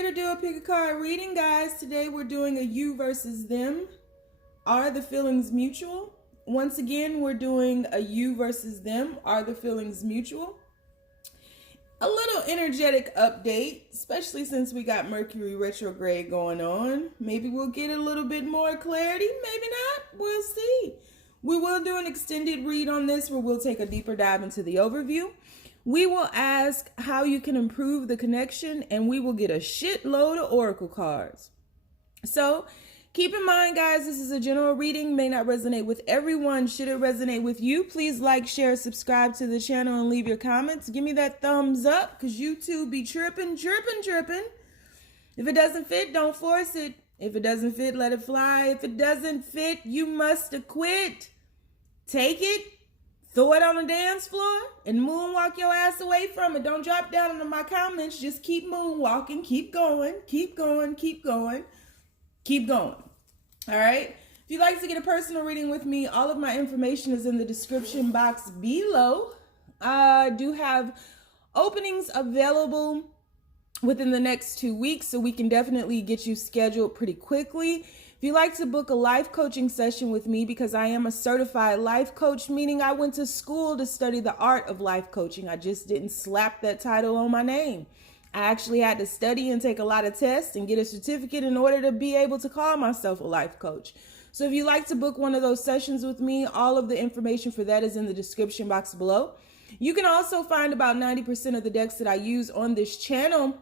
here to do a pick a card reading, guys. Today we're doing a you versus them. Are the feelings mutual? Once again, we're doing a you versus them. Are the feelings mutual? A little energetic update, especially since we got Mercury retrograde going on. Maybe we'll get a little bit more clarity. Maybe not. We'll see. We will do an extended read on this where we'll take a deeper dive into the overview. We will ask how you can improve the connection, and we will get a shitload of oracle cards. So keep in mind, guys, this is a general reading, may not resonate with everyone. Should it resonate with you, please like, share, subscribe to the channel, and leave your comments. Give me that thumbs up, because YouTube be tripping. If it doesn't fit, don't force it. If it doesn't fit, let it fly. If it doesn't fit, you must quit. Take it, throw it on the dance floor, and moonwalk your ass away from it. Don't drop down into my comments. Just keep moonwalking. Keep going. Keep going. Keep going. Keep going. All right? If you'd like to get a personal reading with me, all of my information is in the description box below. I do have openings available within the next 2 weeks, so we can definitely get you scheduled pretty quickly. If you'd like to book a life coaching session with me, because I am a certified life coach, meaning I went to school to study the art of life coaching. I just didn't slap that title on my name. I actually had to study and take a lot of tests and get a certificate in order to be able to call myself a life coach. So if you'd like to book one of those sessions with me, all of the information for that is in the description box below. You can also find about 90% of the decks that I use on this channel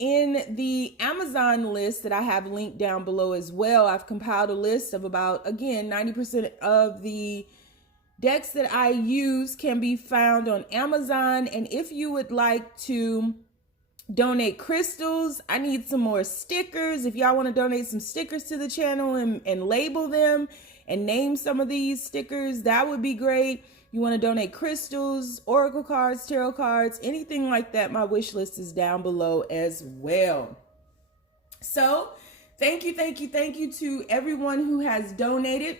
in the Amazon list that I have linked down below as well. I've compiled a list of about, again, 90% of the decks that I use can be found on Amazon. And if you would like to donate crystals, I need some more stickers. If y'all want to donate some stickers to the channel and label them and name some of these stickers, that would be great. You want to donate crystals, oracle cards, tarot cards, anything like that, my wish list is down below as well. So thank you to everyone who has donated.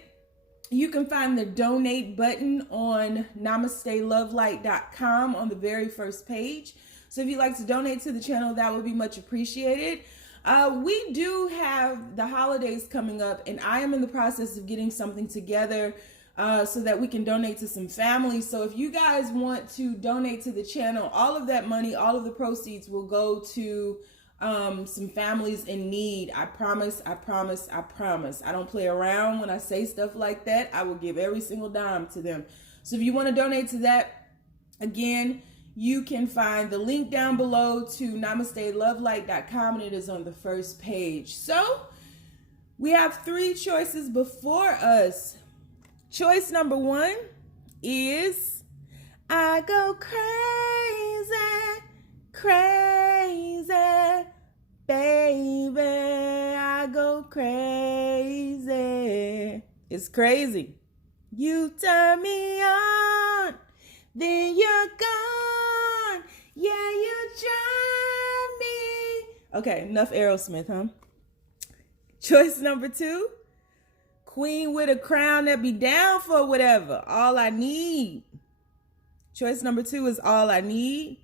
You can find the donate button on NamasteLOVElight.com on the very first page. So if you'd like to donate to the channel, that would be much appreciated. We do have the holidays coming up, and I am in the process of getting something together so that we can donate to some families. So if you guys want to donate to the channel, all of that money, all of the proceeds will go to some families in need. I promise. I don't play around when I say stuff like that. I will give every single dime to them. So if you want to donate to that, again, you can find the link down below to NamasteLOVElight.com, and it is on the first page. So we have 3 choices before us. Choice number 1 is I go crazy, baby, I go crazy. It's crazy. You turn me on, then you're gone. Yeah, you drive me. Okay, enough Aerosmith, huh? Choice number 2. Queen with a crown that be down for whatever. All I need. Choice number 2 is all I need.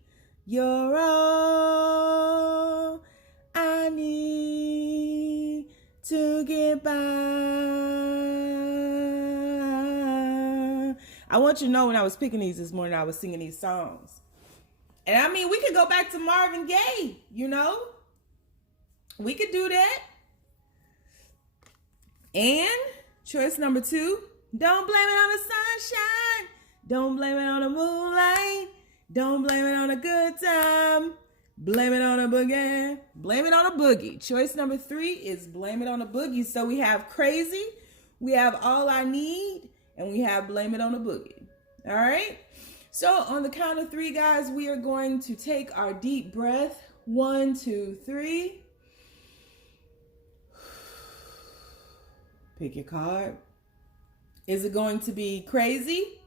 You're all I need to get by. I want you to know when I was picking these this morning, I was singing these songs. And I mean, we could go back to Marvin Gaye, you know? We could do that. And choice number 2, don't blame it on the sunshine. Don't blame it on the moonlight. Don't blame it on a good time. Blame it on a boogie. Blame it on a boogie. Choice number 3 is blame it on a boogie. So we have crazy, we have all I need, and we have blame it on a boogie. All right? So on the count of 3, guys, we are going to take our deep breath. 1, 2, 3. Pick your card. Is it going to be crazy?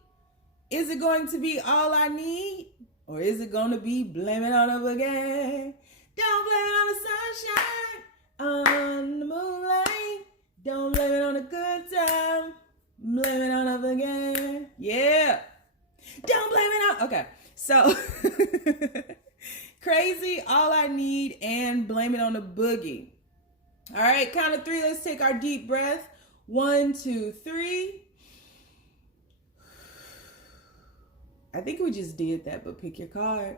Is it going to be all I need? Or is it going to be blame it on a boogie? Don't blame it on the sunshine, on the moonlight. Don't blame it on a good time. Blame it on a boogie. Yeah. Don't blame it on. Okay. So Crazy, All I Need, and Blame It on the Boogie. All right, count of 3. Let's take our deep breath. 1, 2, 3. I think we just did that, but pick your card.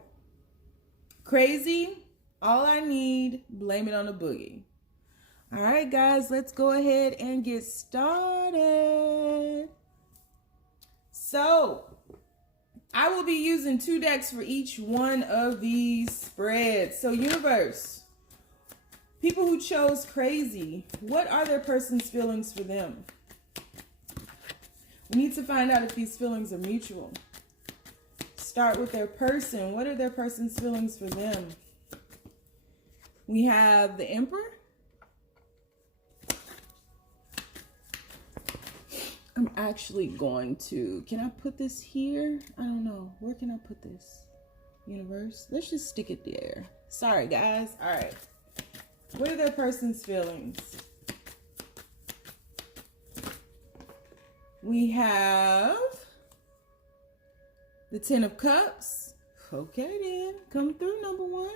Crazy, All I Need, Blame It on the Boogie. All right, guys, let's go ahead and get started. So, I will be using 2 decks for each one of these spreads. So, universe, people who chose crazy, what are their person's feelings for them? We need to find out if these feelings are mutual. Start with their person. What are their person's feelings for them? We have the Emperor. I'm actually going to, can I put this here? I don't know. Where can I put this? Universe? Let's just stick it there. Sorry, guys. All right. What are their person's feelings? We have the 10 of Cups. Okay, then. Come through, number 1.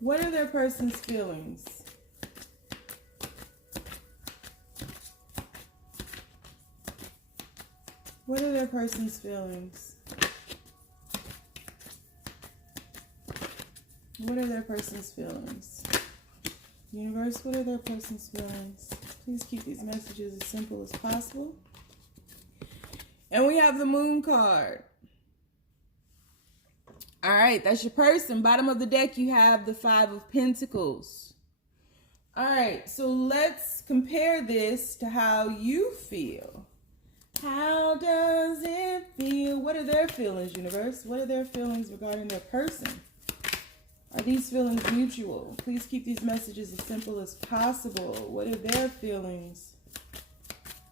What are their person's feelings? What are their person's feelings? What are their person's feelings? Universe, what are their person's feelings? Please keep these messages as simple as possible. And we have the Moon card. All right, that's your person. Bottom of the deck, you have the 5 of Pentacles. All right, so let's compare this to how you feel. How does it feel? What are their feelings, universe? What are their feelings regarding their person? Are these feelings mutual? Please keep these messages as simple as possible. What are their feelings?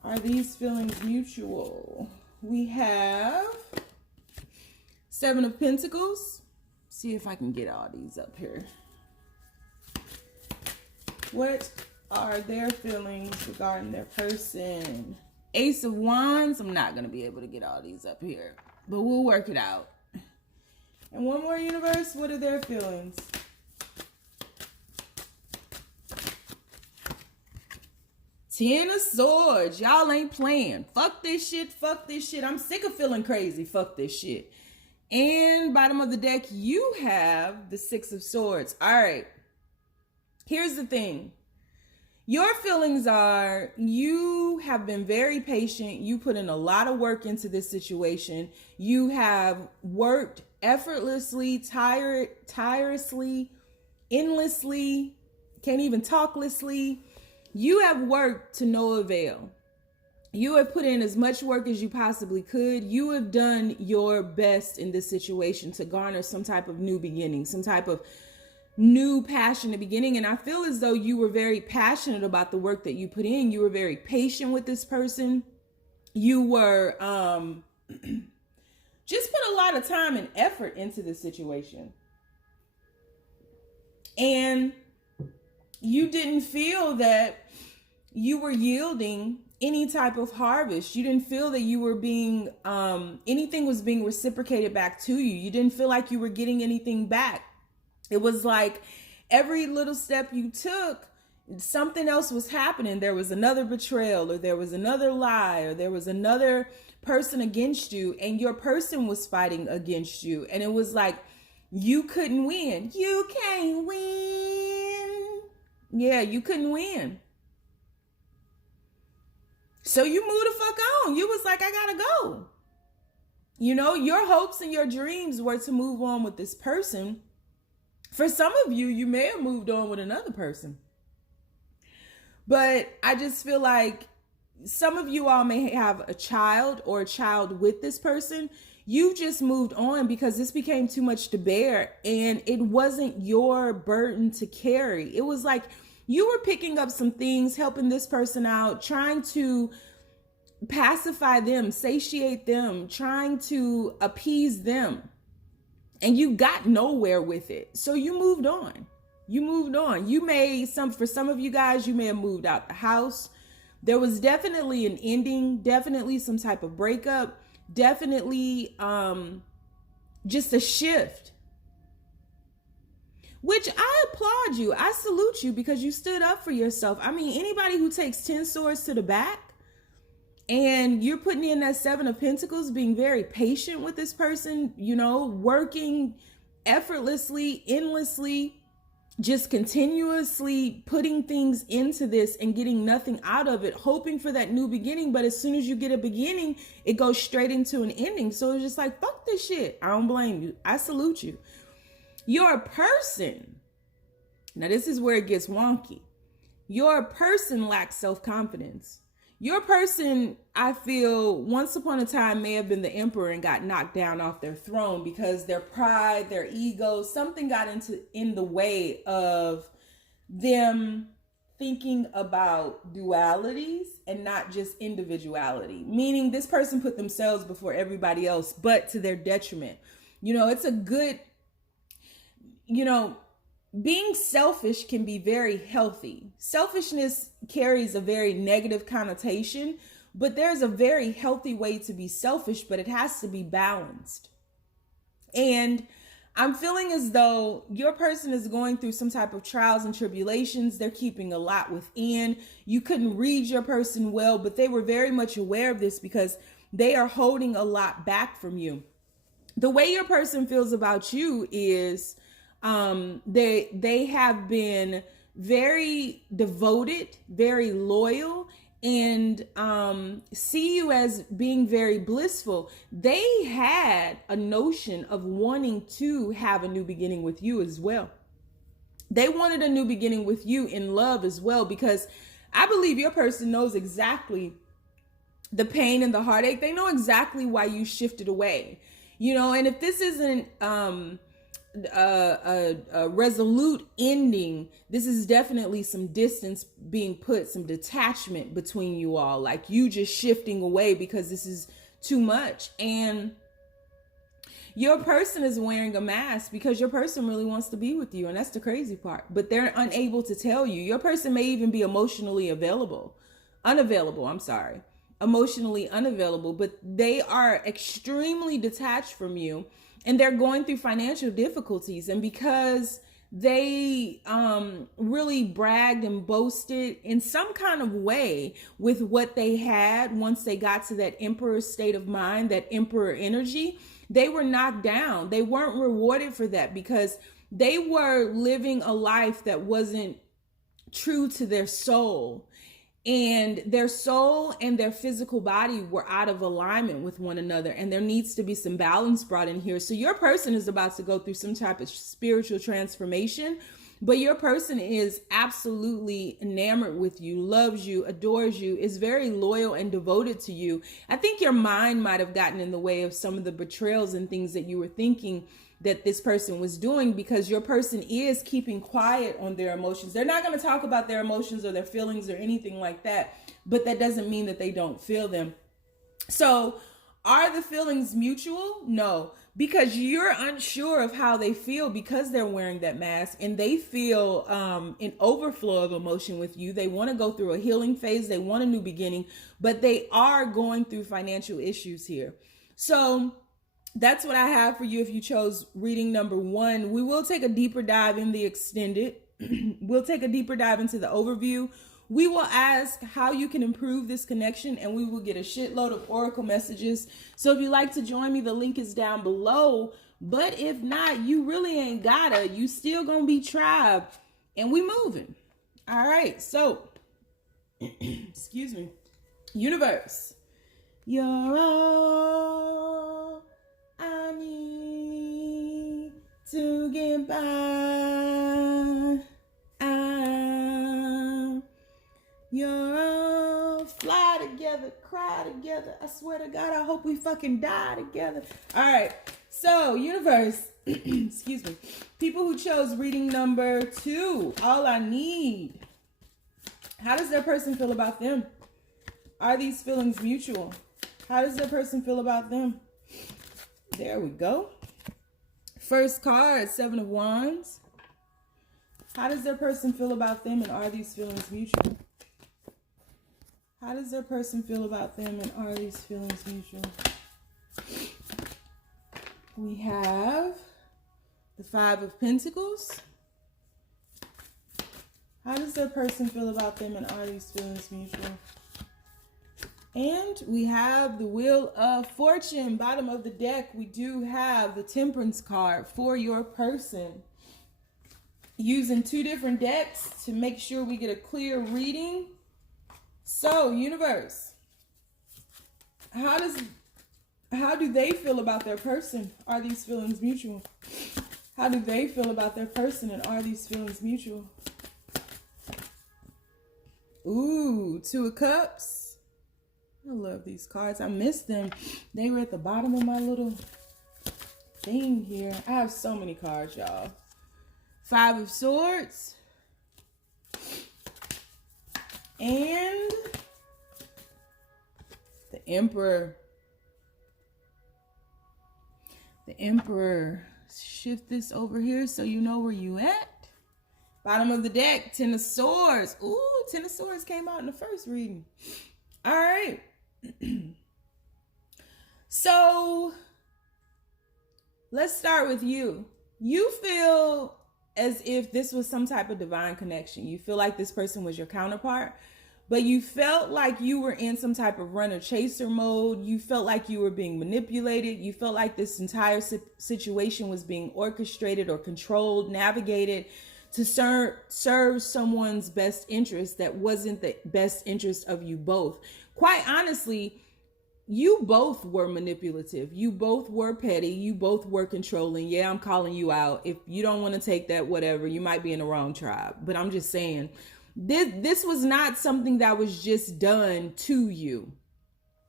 Are these feelings mutual? We have 7 of Pentacles. See if I can get all these up here. What are their feelings regarding their person? Ace of Wands. I'm not going to be able to get all these up here, but we'll work it out. And one more, universe. What are their feelings? Ten of Swords. Y'all ain't playing. Fuck this shit. Fuck this shit. I'm sick of feeling crazy. Fuck this shit. And bottom of the deck, you have the 6 of Swords. All right. Here's the thing. Your feelings are, you have been very patient. You put in a lot of work into this situation. You have worked effortlessly, tirelessly, endlessly, can't even talklessly. You have worked to no avail. You have put in as much work as you possibly could. You have done your best in this situation to garner some type of new beginning, some type of new passionate beginning. And I feel as though you were very passionate about the work that you put in. You were very patient with this person. You were just put a lot of time and effort into this situation. And you didn't feel that you were yielding any type of harvest. You didn't feel that you were being, anything was being reciprocated back to you. You didn't feel like you were getting anything back. It was like every little step you took, something else was happening. There was another betrayal, or there was another lie, or there was another person against you, and your person was fighting against you. And it was like, you couldn't win. You can't win. Yeah, you couldn't win. So you moved the fuck on. You was like, I gotta go. You know, your hopes and your dreams were to move on with this person. For some of you, you may have moved on with another person. But I just feel like some of you all may have a child or a child with this person. You just moved on because this became too much to bear, and it wasn't your burden to carry. It was like you were picking up some things, helping this person out, trying to pacify them, satiate them, trying to appease them. And you got nowhere with it. So you moved on. You moved on. For some of you guys, you may have moved out the house. There was definitely an ending, definitely some type of breakup, definitely just a shift. which I applaud you. I salute you because you stood up for yourself. I mean, anybody who takes 10 swords to the back and you're putting in that 7 of Pentacles, being very patient with this person, you know, working effortlessly, endlessly, just continuously putting things into this and getting nothing out of it, hoping for that new beginning. But as soon as you get a beginning, it goes straight into an ending. So it's just like, fuck this shit. I don't blame you. I salute you. Your person, now this is where it gets wonky. Your person lacks self-confidence. Your person, I feel, once upon a time may have been the emperor and got knocked down off their throne because their pride, their ego, something got in the way of them thinking about dualities and not just individuality. Meaning this person put themselves before everybody else, but to their detriment. You know, it's a good, you know, being selfish can be very healthy. Selfishness carries a very negative connotation, but there's a very healthy way to be selfish, but it has to be balanced. And I'm feeling as though your person is going through some type of trials and tribulations. They're keeping a lot within. You couldn't read your person well, but they were very much aware of this because they are holding a lot back from you. The way your person feels about you is they have been very devoted, very loyal, and see you as being very blissful. They had a notion of wanting to have a new beginning with you as well. They wanted a new beginning with you in love as well, because I believe your person knows exactly the pain and the heartache. They know exactly why you shifted away, you know. And if this isn't a resolute ending, this is definitely some distance being put, some detachment between you all, like you just shifting away because this is too much. And your person is wearing a mask because your person really wants to be with you, and that's the crazy part, but they're unable to tell you. Your person may even be emotionally emotionally unavailable, but they are extremely detached from you. And they're going through financial difficulties. And because they really bragged and boasted in some kind of way with what they had once they got to that emperor state of mind, that emperor energy, they were knocked down. They weren't rewarded for that because they were living a life that wasn't true to their soul. And their soul and their physical body were out of alignment with one another. And there needs to be some balance brought in here. So your person is about to go through some type of spiritual transformation, but your person is absolutely enamored with you, loves you, adores you, is very loyal and devoted to you. I think your mind might have gotten in the way of some of the betrayals and things that you were thinking that this person was doing, because your person is keeping quiet on their emotions. They're not going to talk about their emotions or their feelings or anything like that, but that doesn't mean that they don't feel them. So are the feelings mutual? No, because you're unsure of how they feel because they're wearing that mask, and they feel an overflow of emotion with you. They want to go through a healing phase. They want a new beginning, but they are going through financial issues here. So that's what I have for you if you chose reading number 1. We will take a deeper dive in the extended. We'll take a deeper dive into the overview. We will ask how you can improve this connection, and we will get a shitload of oracle messages. So if you'd like to join me, the link is down below. But if not, you really ain't gotta. You still gonna be tribe, and we moving. All right, so excuse me. Universe, you're all I need to get by. You're all fly together, cry together. I swear to God, I hope we fucking die together. All right, so universe, excuse me. People who chose reading number 2, all I need. How does their person feel about them? Are these feelings mutual? How does their person feel about them? There we go. First card, 7 of Wands. How does their person feel about them, and are these feelings mutual? How does their person feel about them, and are these feelings mutual? We have the 5 of Pentacles. How does their person feel about them, and are these feelings mutual? And we have the Wheel of Fortune. Bottom of the deck, we do have the Temperance card for your person. Using 2 different decks to make sure we get a clear reading. So, universe, how do they feel about their person? Are these feelings mutual? How do they feel about their person, and are these feelings mutual? Ooh, 2 of Cups. I love these cards. I missed them. They were at the bottom of my little thing here. I have so many cards, y'all. 5 of Swords. And the Emperor. The Emperor. Shift this over here so you know where you at. Bottom of the deck, 10 of Swords. Ooh, 10 of Swords came out in the first reading. All right. So let's start with you. You feel as if this was some type of divine connection. You feel like this person was your counterpart, but you felt like you were in some type of runner chaser mode. You felt like you were being manipulated. You felt like this entire situation was being orchestrated or controlled, navigated to serve someone's best interest that wasn't the best interest of you both. Quite honestly, you both were manipulative. You both were petty. You both were controlling. Yeah, I'm calling you out. If you don't want to take that, whatever, you might be in the wrong tribe. But I'm just saying, this was not something that was just done to you.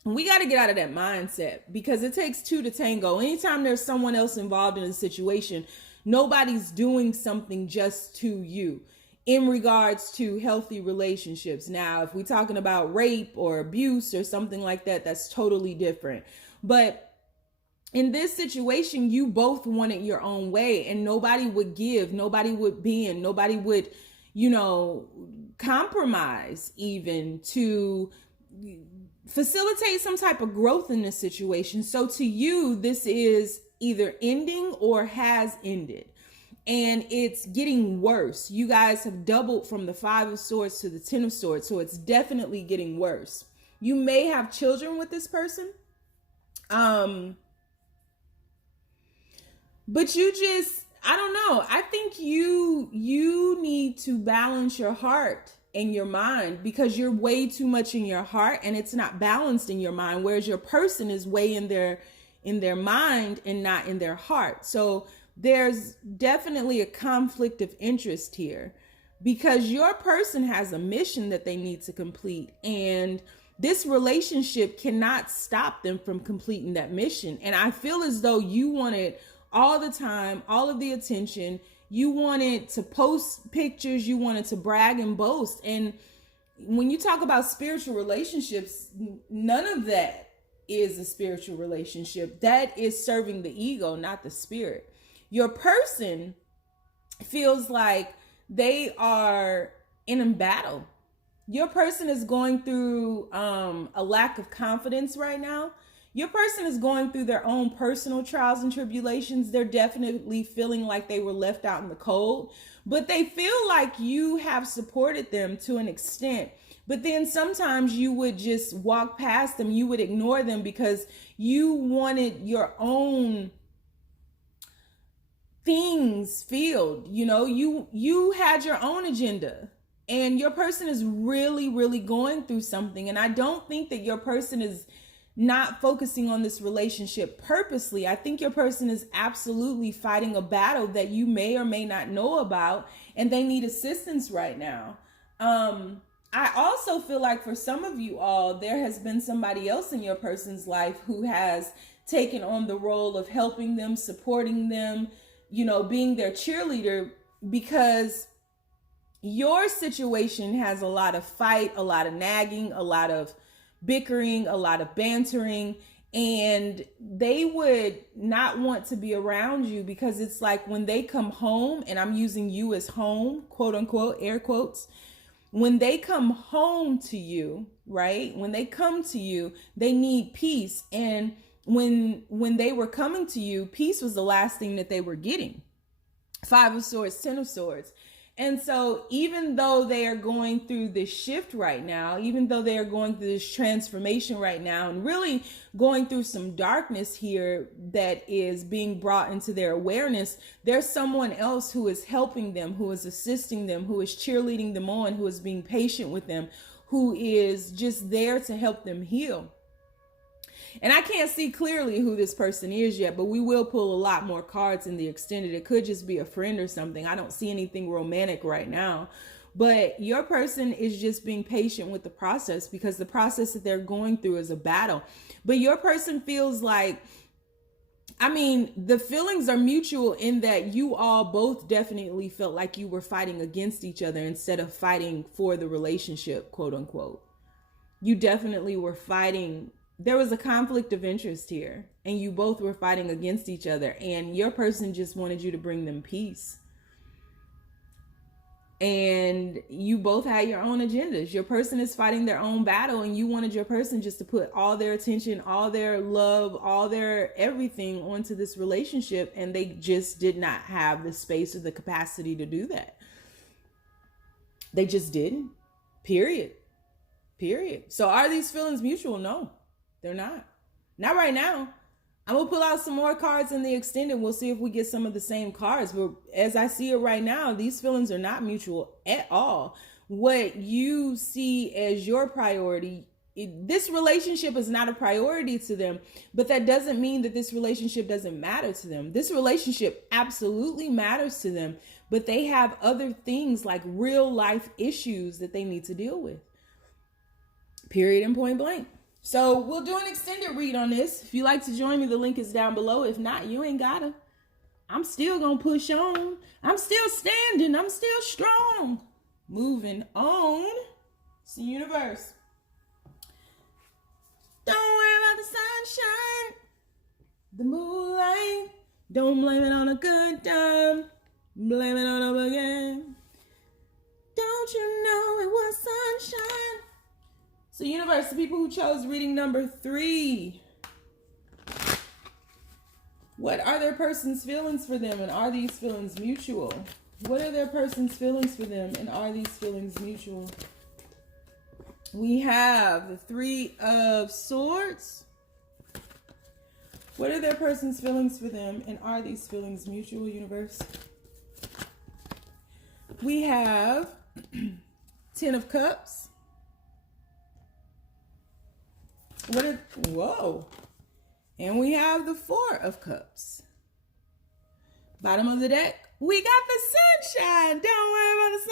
And we got to get out of that mindset, because it takes 2 to tango. Anytime there's someone else involved in a situation, nobody's doing something just to you in regards to healthy relationships. Now, if we're talking about rape or abuse or something like that, that's totally different. But in this situation, you both wanted your own way, and nobody would give, nobody would bend, nobody would, compromise even to facilitate some type of growth in this situation. So to you, this is either ending or has ended. And it's getting worse. You guys have doubled from the 5 of Swords to the 10 of Swords. So it's definitely getting worse. You may have children with this person. But you just, I don't know. I think you need to balance your heart and your mind, because you're way too much in your heart and it's not balanced in your mind. Whereas your person is way in their mind and not in their heart. So there's definitely a conflict of interest here, because your person has a mission that they need to complete, and this relationship cannot stop them from completing that mission. And I feel as though you wanted all the time, all of the attention. You wanted to post pictures, you wanted to brag and boast. And when you talk about spiritual relationships, none of that is a spiritual relationship. That is serving the ego, not the spirit. Your person feels like they are in a battle. Your person is going through a lack of confidence right now. Your person is going through their own personal trials and tribulations. They're definitely feeling like they were left out in the cold, but they feel like you have supported them to an extent. But then sometimes you would just walk past them. You would ignore them because you wanted your own things filled. You had your own agenda, and your person is really, really going through something. And I don't think that your person is not focusing on this relationship purposely. I think your person is absolutely fighting a battle that you may or may not know about, and they need assistance right now. I also feel like for some of you all, there has been somebody else in your person's life who has taken on the role of helping them, supporting them, being their cheerleader, because your situation has a lot of fight, a lot of nagging, a lot of bickering, a lot of bantering, and they would not want to be around you, because it's like when they come home, and I'm using you as home, quote unquote, air quotes, when they come home to you, right? When they come to you, they need peace. And when they were coming to you, peace was the last thing that they were getting. 5 of Swords, 10 of Swords. And so even though they are going through this shift right now, even though they are going through this transformation right now and really going through some darkness here that is being brought into their awareness, there's someone else who is helping them, who is assisting them, who is cheerleading them on, who is being patient with them, who is just there to help them heal. And I can't see clearly who this person is yet, but we will pull a lot more cards in the extended. It could just be a friend or something. I don't see anything romantic right now. But your person is just being patient with the process, because the process that they're going through is a battle. But your person feels like, I mean, the feelings are mutual in that you all both definitely felt like you were fighting against each other instead of fighting for the relationship, quote unquote. You definitely were fighting. There was a conflict of interest here, and you both were fighting against each other, and your person just wanted you to bring them peace. And you both had your own agendas. Your person is fighting their own battle, and you wanted your person just to put all their attention, all their love, all their everything onto this relationship, and they just did not have the space or the capacity to do that. They just didn't. Period. So are these feelings mutual? No. They're not. Not right now. I'm going to pull out some more cards in the extended. We'll see if we get some of the same cards. But as I see it right now, these feelings are not mutual at all. What you see as your priority, this relationship is not a priority to them, but that doesn't mean that this relationship doesn't matter to them. This relationship absolutely matters to them, but they have other things like real life issues that they need to deal with. Period and point blank. So we'll do an extended read on this. If you like to join me, the link is down below. If not, you ain't gotta. I'm still gonna push on. I'm still standing. I'm still strong. Moving on. It's the universe. Don't worry about the sunshine, the moonlight. Don't blame it on a good time. Blame it on a boogie. Don't you know it was sunshine? So universe, the people who chose reading number 3, what are their person's feelings for them, and are these feelings mutual? What are their person's feelings for them, and are these feelings mutual? We have the 3 of Swords. What are their person's feelings for them, and are these feelings mutual, universe? We have 10 of Cups. Whoa. And we have the 4 of Cups. Bottom of the deck, we got the sunshine. Don't worry about the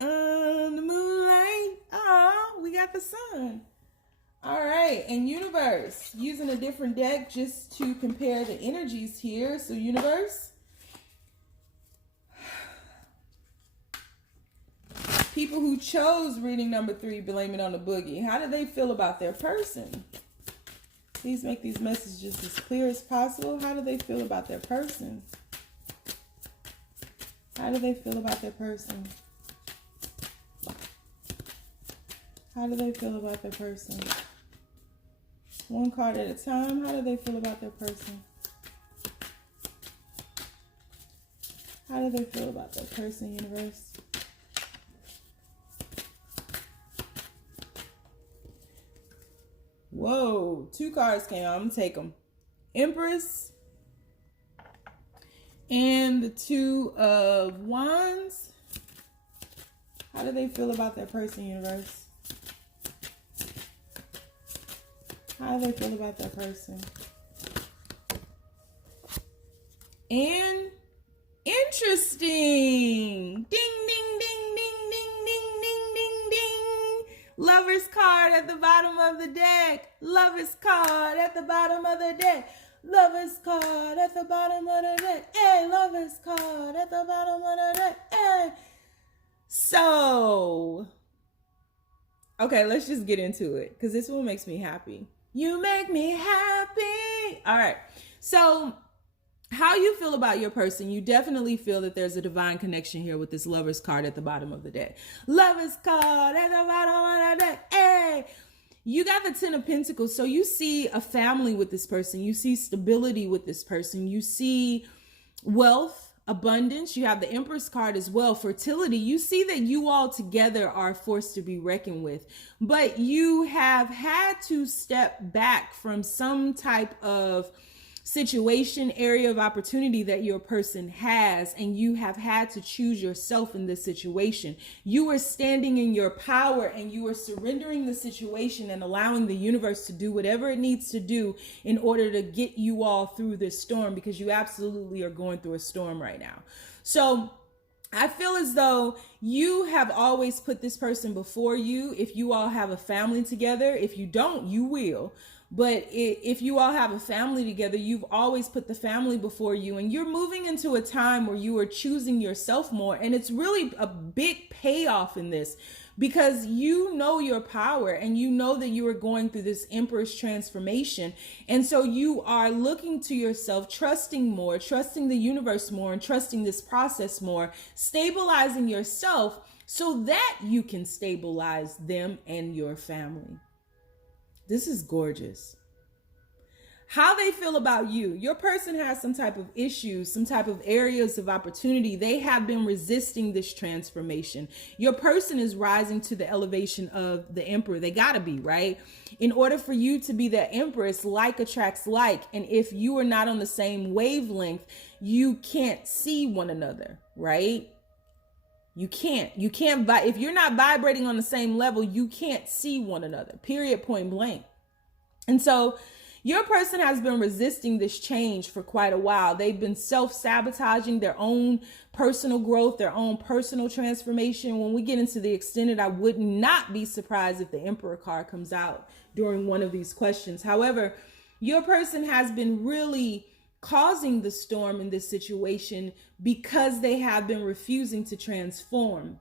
sunshine. The moonlight. Oh, we got the sun. All right. And universe, using a different deck just to compare the energies here. So universe, people who chose reading number 3, blame it on the boogie. How do they feel about their person? Please make these messages as clear as possible. How do they feel about their person? How do they feel about their person? How do they feel about their person? One card at a time. How do they feel about their person? How do they feel about their person, universe? Whoa, 2 cards came out. I'm going to take them. Empress and the 2 of Wands. How do they feel about their person, universe? How do they feel about their person? And interesting. Ding, ding, ding, ding, ding, ding, ding, ding, ding. Lover's card at the bottom of the deck. Lover's card at the bottom of the deck. Lover's card at the bottom of the deck. Hey, lover's card at the bottom of the deck. Hey. So, okay, let's just get into it because this one makes me happy. You make me happy. All right. So, how you feel about your person, you definitely feel that there's a divine connection here with this lover's card at the bottom of the deck. Lover's card at the bottom of the deck. Hey, you got the 10 of Pentacles. So you see a family with this person. You see stability with this person. You see wealth abundance. You have the Empress card as well, fertility. You see that you all together are a force to be reckoned with, but you have had to step back from some type of situation, area of opportunity that your person has, and you have had to choose yourself in this situation. You are standing in your power, and you are surrendering the situation and allowing the universe to do whatever it needs to do in order to get you all through this storm, because you absolutely are going through a storm right now. So I feel as though you have always put this person before you. If you all have a family together, if you don't, you will. But if you all have a family together, you've always put the family before you, and you're moving into a time where you are choosing yourself more. And it's really a big payoff in this, because you know your power, and you know that you are going through this Empress transformation. And so you are looking to yourself, trusting more, trusting the universe more, and trusting this process more, stabilizing yourself so that you can stabilize them and your family. This is gorgeous. How they feel about you. Your person has some type of issues, some type of areas of opportunity. They have been resisting this transformation. Your person is rising to the elevation of the Emperor. They gotta be, right? In order for you to be the Empress, like attracts like. And if you are not on the same wavelength, you can't see one another, right? You can't, if you're not vibrating on the same level, you can't see one another, period, point blank. And so your person has been resisting this change for quite a while. They've been self-sabotaging their own personal growth, their own personal transformation. When we get into the extended, I would not be surprised if the Emperor card comes out during one of these questions. However, your person has been really causing the storm in this situation because they have been refusing to transform.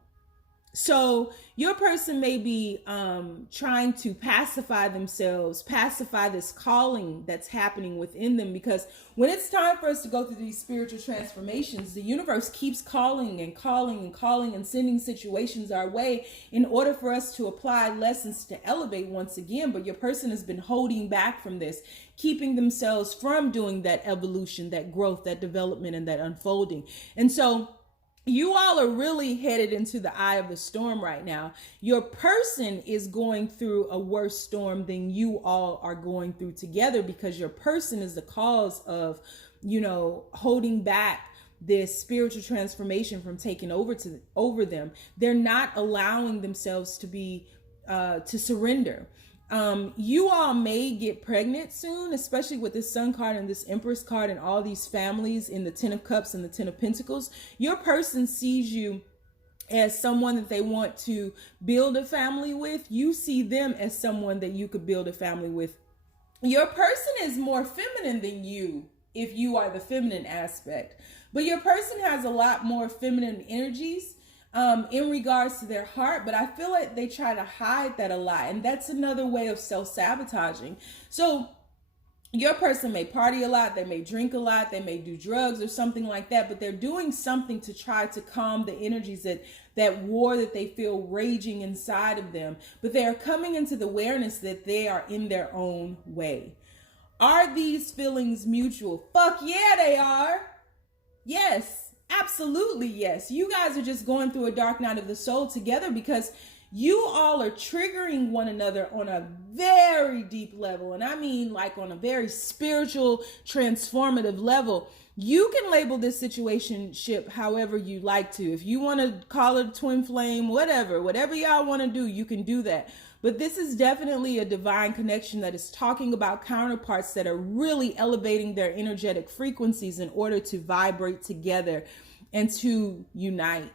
So your person may be trying to pacify themselves, pacify this calling that's happening within them, because when it's time for us to go through these spiritual transformations, the universe keeps calling and calling and calling and sending situations our way in order for us to apply lessons to elevate once again. But your person has been holding back from this, keeping themselves from doing that evolution, that growth, that development, and that unfolding. And so you all are really headed into the eye of the storm right now. Your person is going through a worse storm than you all are going through together, because your person is the cause of, holding back this spiritual transformation from taking over them. They're not allowing themselves to be, to surrender. You all may get pregnant soon, especially with this Sun card and this Empress card and all these families in the 10 of Cups and the 10 of Pentacles. Your person sees you as someone that they want to build a family with. You see them as someone that you could build a family with. Your person is more feminine than you if you are the feminine aspect, but your person has a lot more feminine energies in regards to their heart, but I feel like they try to hide that a lot, and that's another way of self-sabotaging. So your person may party a lot, they may drink a lot, they may do drugs or something like that, but they're doing something to try to calm the energies, that war that they feel raging inside of them, but they are coming into the awareness that they are in their own way. Are these feelings mutual? Fuck yeah, they are. Yes. Absolutely, yes. You guys are just going through a dark night of the soul together, because you all are triggering one another on a very deep level. And I mean like on a very spiritual, transformative level. You can label this situationship however you like to. If you want to call it a twin flame, whatever y'all want to do, you can do that. But this is definitely a divine connection that is talking about counterparts that are really elevating their energetic frequencies in order to vibrate together and to unite.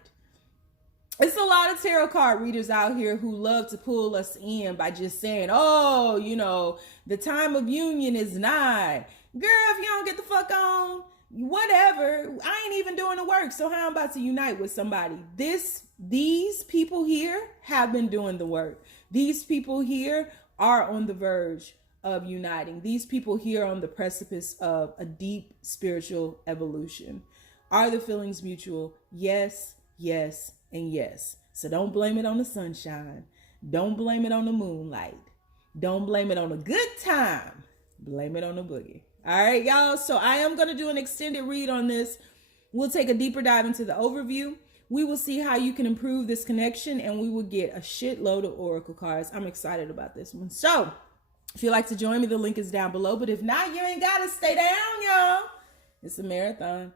It's a lot of tarot card readers out here who love to pull us in by just saying, oh, the time of union is nigh. Girl, if you don't get the fuck on, whatever, I ain't even doing the work. So how I'm about to unite with somebody? These people here have been doing the work. These people here are on the verge of uniting. These people here are on the precipice of a deep spiritual evolution. Are the feelings mutual? Yes, yes, and yes. So don't blame it on the sunshine. Don't blame it on the moonlight. Don't blame it on a good time. Blame it on the boogie. All right, y'all. So I am going to do an extended read on this. We'll take a deeper dive into the overview. We will see how you can improve this connection, and we will get a shitload of oracle cards. I'm excited about this one. So if you'd like to join me, the link is down below. But if not, you ain't got to stay down, y'all. It's a marathon.